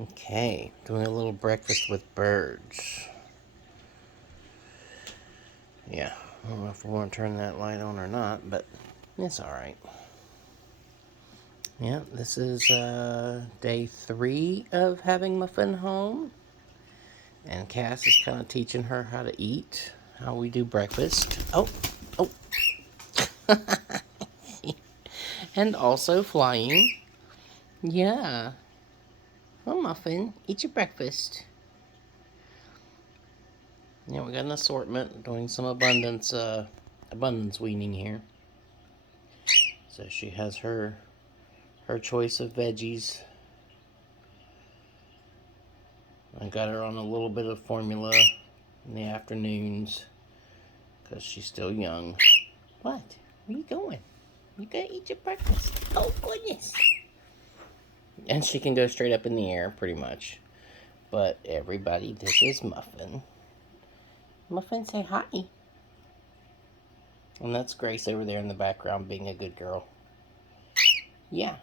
Okay, doing a little breakfast with birds. Yeah, I don't know if we want to turn that light on or not, but it's alright. Yeah, this is day 3 of having Muffin home. And Cass is kind of teaching her how to eat, how we do breakfast. Oh, oh. And also flying. Yeah. Well, Muffin, eat your breakfast. Yeah, we got an assortment, doing some abundance weaning here. So she has her choice of veggies. I got her on a little bit of formula in the afternoons because she's still young. What? Where you going? You gotta eat your breakfast. Oh, goodness. And she can go straight up in the air, pretty much. But everybody, this is Muffin. Muffin, say hi. And that's Grace over there in the background being a good girl. Yeah.